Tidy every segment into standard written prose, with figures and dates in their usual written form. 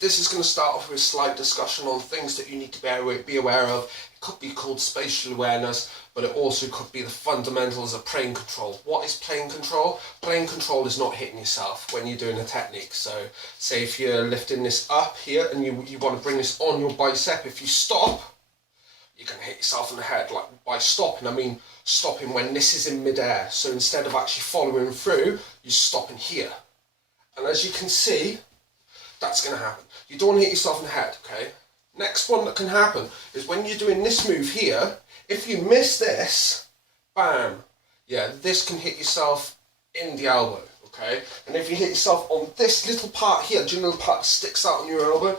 This is going to start off with a slight discussion on things that you need to be aware of. It could be called spatial awareness, but it also could be the fundamentals of plane control. What is plane control? Plane control is not hitting yourself when you're doing a technique. So say if you're lifting this up here and you want to bring this on your bicep, if you stop, you can hit yourself in the head. Like by stopping, I mean stopping when this is in midair. So instead of actually following through, you're stopping here. And as you can see, that's going to happen. You don't want to hit yourself in the head, okay? Next one that can happen is when you're doing this move here, if you miss this, bam, yeah, this can hit yourself in the elbow, okay? And if you hit yourself on this little part here, do you know the part that sticks out on your elbow?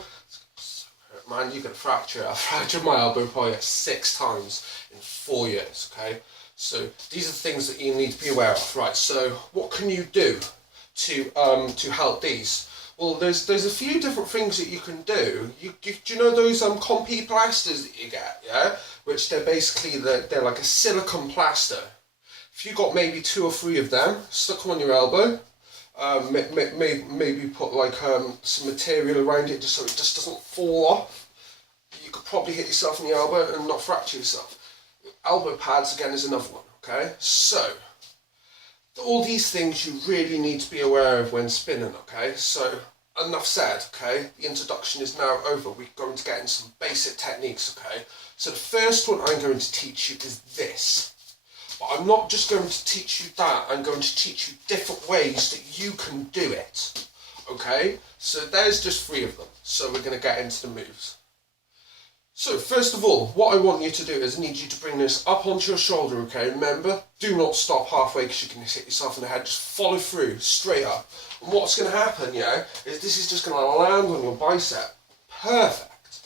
So hurt, man, you're going to fracture it. I fractured my elbow probably 6 times in 4 years, okay? So these are things that you need to be aware of, right? So what can you do to help these? Well, there's a few different things that you can do. Do you know those compi plasters that you get, yeah? Which they're basically, they're like a silicone plaster. If you got maybe 2 or 3 of them, stick them on your elbow. Maybe put like some material around it just so it just doesn't fall off. You could probably hit yourself in the elbow and not fracture yourself. Elbow pads, again, is another one, okay? So all these things you really need to be aware of when spinning, okay? So, enough said, okay? The introduction is now over. We're going to get into some basic techniques, okay? So the first one I'm going to teach you is this. But I'm not just going to teach you that, I'm going to teach you different ways that you can do it, okay? So there's just 3 of them. So we're going to get into the moves. So first of all, what I want you to do is I need you to bring this up onto your shoulder, okay? Remember, do not stop halfway because you can hit yourself in the head. Just follow through, straight up. And what's going to happen, yeah, is this is just going to land on your bicep. Perfect.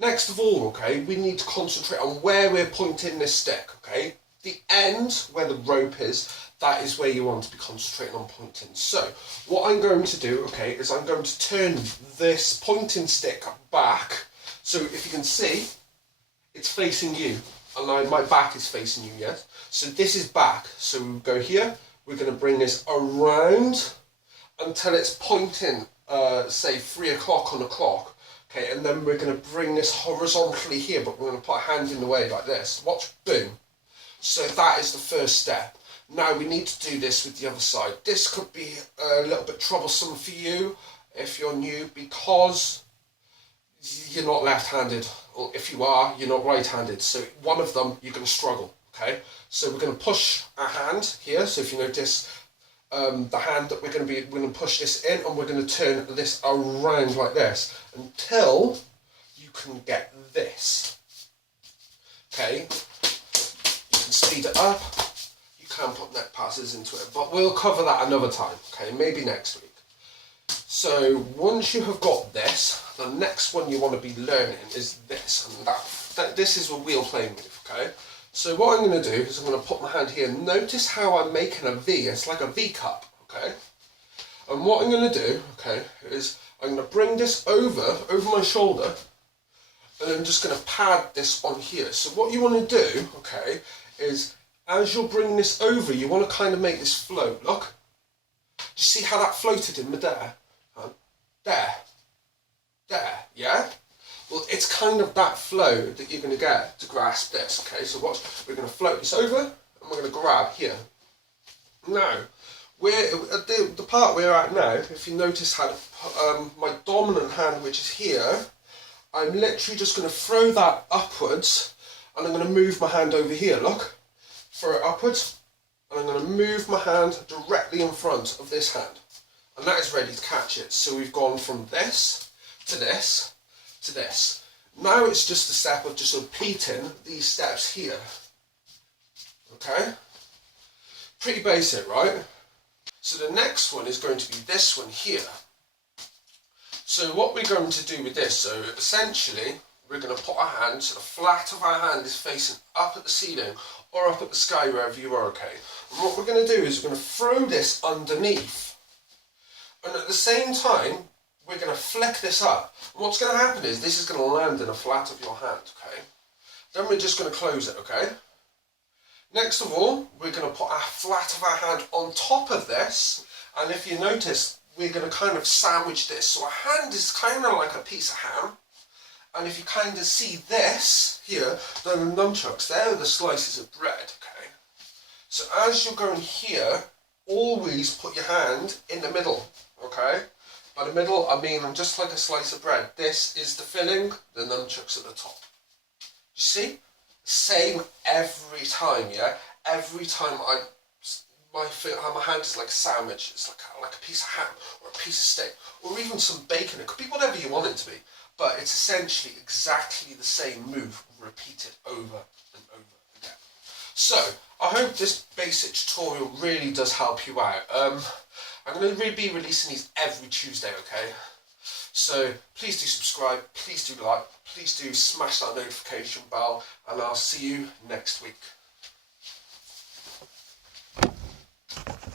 Next of all, okay, we need to concentrate on where we're pointing this stick, okay? The end, where the rope is, that is where you want to be concentrating on pointing. So, what I'm going to do, okay, is I'm going to turn this pointing stick back. So if you can see, it's facing you, and my back is facing you, yes? So this is back, so we'll go here, we're going to bring this around until it's pointing, say 3 o'clock on the clock, okay, and then we're going to bring this horizontally here, but we're going to put a hand in the way like this. Watch, boom. So that is the first step. Now we need to do this with the other side. This could be a little bit troublesome for you if you're new, because you're not left-handed, or if you are, you're not right-handed. So one of them, you're going to struggle, okay? So we're going to push a hand here. So if you notice, the hand that we're going to push this in, and we're going to turn this around like this until you can get this, okay? You can speed it up. You can put neck passes into it, but we'll cover that another time, okay? Maybe next week. So once you have got this, the next one you want to be learning is this, and this is a wheel playing move, okay? So what I'm going to do is I'm going to put my hand here. Notice how I'm making a V. It's like a V cup, okay? And what I'm going to do, okay, is I'm going to bring this over my shoulder, and I'm just going to pad this on here. So what you want to do, okay, is as you're bringing this over, you want to kind of make this float. Look. Do you see how that floated in midair? There, yeah? Well, it's kind of that flow that you're going to get to grasp this, okay? So watch, we're going to float this over, and we're going to grab here. Now, the part we're at now, if you notice how my dominant hand, which is here, I'm literally just going to throw that upwards, and I'm going to move my hand over here, look. Throw it upwards, and I'm going to move my hand directly in front of this hand. And that is ready to catch it. So we've gone from this, to this, to this. Now it's just a step of just repeating these steps here. Okay? Pretty basic, right? So the next one is going to be this one here. So what we're going to do with this, so essentially, we're going to put our hand, so the flat of our hand is facing up at the ceiling, or up at the sky, wherever you are, okay? And what we're going to do is we're going to throw this underneath. And at the same time, we're going to flick this up. And what's going to happen is this is going to land in the flat of your hand, okay? Then we're just going to close it, okay? Next of all, we're going to put our flat of our hand on top of this. And if you notice, we're going to kind of sandwich this. So a hand is kind of like a piece of ham. And if you kind of see this here, then the nunchucks, they're the slices of bread, okay? So as you're going here, always put your hand in the middle, okay? By the middle, I mean just like a slice of bread. This is the filling, the nunchucks at the top. You see? Same every time, yeah? Every time my hand is like a sandwich. It's like a piece of ham or a piece of steak or even some bacon. It could be whatever you want it to be. But it's essentially exactly the same move repeated over and over again. So, I hope this basic tutorial really does help you out. I'm going to be releasing these every Tuesday, okay? So, please do subscribe, please do like, please do smash that notification bell, and I'll see you next week.